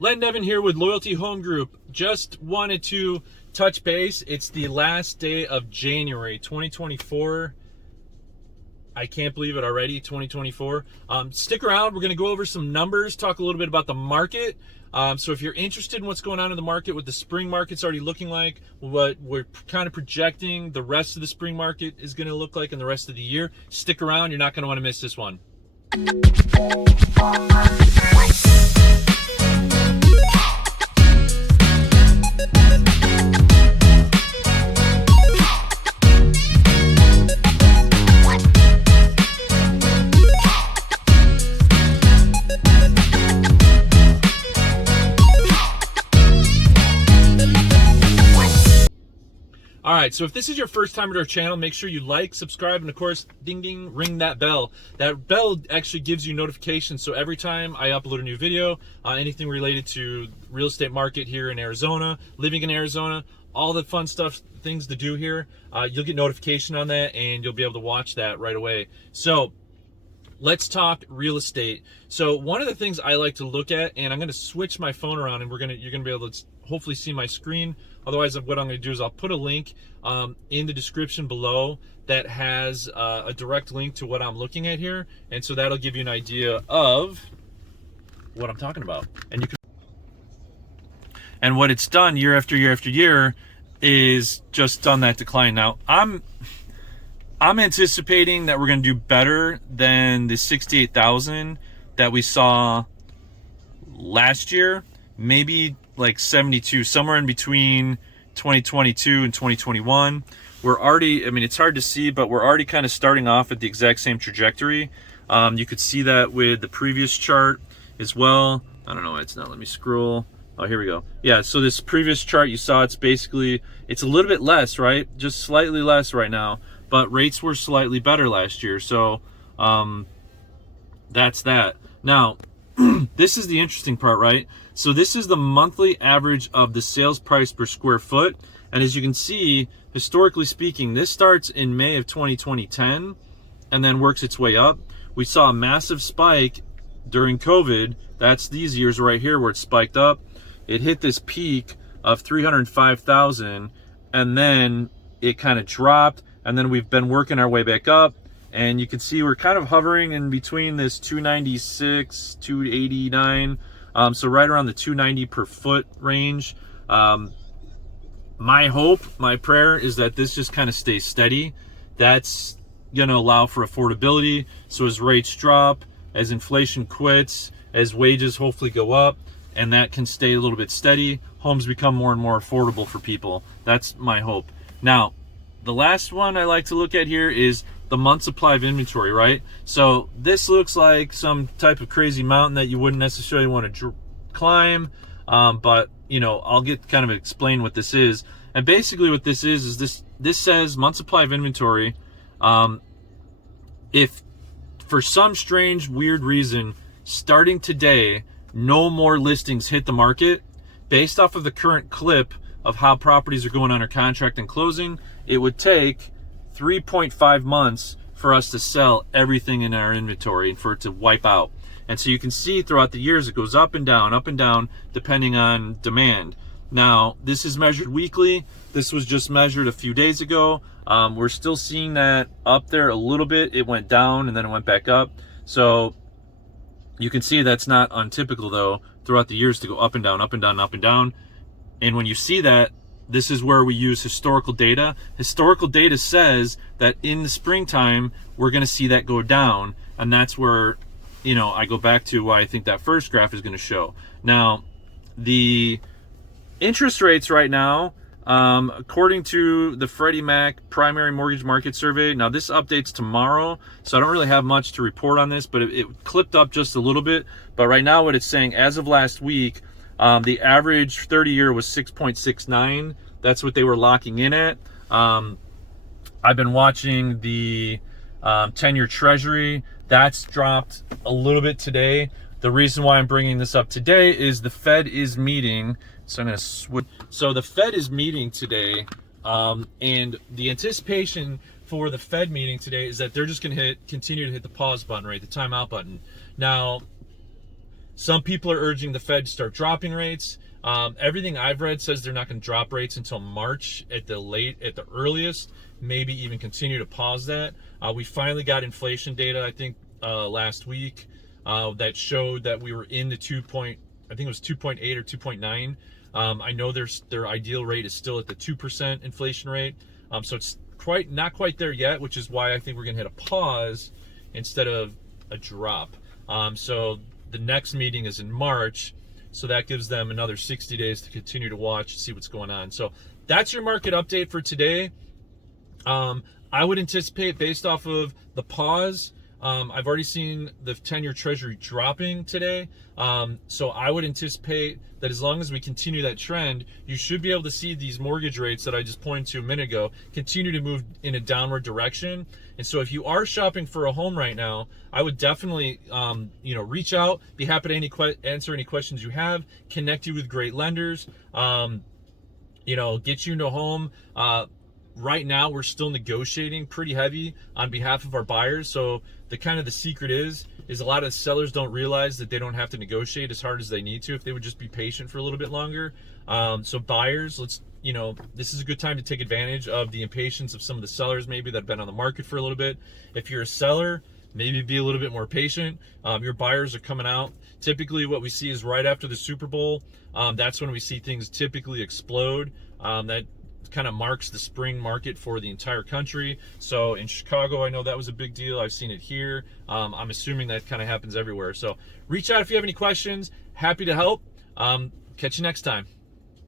Len Nevin here with Loyalty Home Group. Just wanted to touch base. It's the last day of January 2024. I can't believe it already, 2024. Stick around. We're going to go over some numbers, talk a little bit about the market. So if you're interested in what's going on in the market, what the spring market's already looking like, what we're kind of projecting the rest of the spring market is going to look like in the rest of the year, stick around. You're not going to want to miss this one. All right, so if this is your first time at our channel, make sure you like, subscribe, and of course, ding ding, ring that bell. That bell actually gives you notifications, so every time I upload a new video, anything related to real estate market here in Arizona, living in Arizona, all the fun stuff, things to do here, you'll get notification on that, and you'll be able to watch that right away. So let's talk real estate. So one of the things I like to look at, and I'm going to switch my phone around, and you're going to be able to hopefully see my screen. Otherwise, what I'm going to do is I'll put a link in the description below that has a direct link to what I'm looking at here, and so that'll give you an idea of what I'm talking about. And what it's done year after year after year is just done that decline. Now I'm anticipating that we're going to do better than the 68,000 that we saw last year, maybe like 72, somewhere in between 2022 and 2021. We're already, I mean, it's hard to see, but we're already kind of starting off at the exact same trajectory. You could see that with the previous chart as well. I don't know why it's not, let me scroll. Oh, here we go. Yeah, so this previous chart you saw, it's basically, it's a little bit less, right? Just slightly less right now, but rates were slightly better last year. So that's that. Now, this is the interesting part, right? So this is the monthly average of the sales price per square foot. And as you can see, historically speaking, this starts in May of 2010 and then works its way up. We saw a massive spike during COVID. That's these years right here where it spiked up. It hit this peak of 305,000 and then it kind of dropped, and then we've been working our way back up. And you can see we're kind of hovering in between this 296, 289, so right around the 290 per foot range. My hope, my prayer is that this just kind of stays steady. That's going to allow for affordability. So as rates drop, as inflation quits, as wages hopefully go up, and that can stay a little bit steady, homes become more and more affordable for people. That's my hope. Now, the last one I like to look at here is the month supply of inventory, right? So this looks like some type of crazy mountain that you wouldn't necessarily want to climb, but you know, I'll get kind of explain what this is. And basically what this is this says month supply of inventory. If for some strange weird reason starting today no more listings hit the market, based off of the current clip of how properties are going under contract and closing, it would take 3.5 months for us to sell everything in our inventory and for it to wipe out. And so you can see throughout the years it goes up and down depending on demand. Now this is measured weekly. This was just measured a few days ago. We're still seeing that up there a little bit. It went down and then it went back up. So you can see that's not untypical though throughout the years to go up and down, up and down, up and down. And when you see that, this is where we use historical data. Historical data says that in the springtime, we're going to see that go down. And that's where, you know, I go back to why I think that first graph is going to show. Now, the interest rates right now, according to the Freddie Mac primary mortgage market survey, now this updates tomorrow, so I don't really have much to report on this, but it clipped up just a little bit. But right now what it's saying, as of last week, the average 30-year was 6.69. That's what they were locking in at. I've been watching the 10-year Treasury. That's dropped a little bit today. The reason why I'm bringing this up today is the Fed is meeting. So I'm going to switch. So the Fed is meeting today, and the anticipation for the Fed meeting today is that they're just going to continue to hit the pause button, right? The timeout button. Now, Some people are urging the Fed to start dropping rates. Everything I've read says they're not going to drop rates until March at the earliest, maybe even continue to pause that. We finally got inflation data, I think, last week that showed that we were in the I think it was 2.8 or 2.9. I know their ideal rate is still at the 2% inflation rate. So it's not quite there yet, which is why I think we're going to hit a pause instead of a drop. So the next meeting is in March. So that gives them another 60 days to continue to watch and see what's going on. So that's your market update for today. I would anticipate, based off of the pause, I've already seen the 10-year Treasury dropping today. So I would anticipate that as long as we continue that trend, you should be able to see these mortgage rates that I just pointed to a minute ago continue to move in a downward direction. And so if you are shopping for a home right now, I would definitely, reach out, be happy to answer any questions you have, connect you with great lenders, get you into a home. Right now, we're still negotiating pretty heavy on behalf of our buyers. So the secret is a lot of sellers don't realize that they don't have to negotiate as hard as they need to if they would just be patient for a little bit longer. So buyers, this is a good time to take advantage of the impatience of some of the sellers maybe that have been on the market for a little bit. If you're a seller, maybe be a little bit more patient. Your buyers are coming out. Typically what we see is right after the Super Bowl, that's when we see things typically explode. That kind of marks the spring market for the entire country. So in Chicago, I know that was a big deal. I've seen it here. I'm assuming that kind of happens everywhere. So reach out if you have any questions. Happy to help. Catch you next time.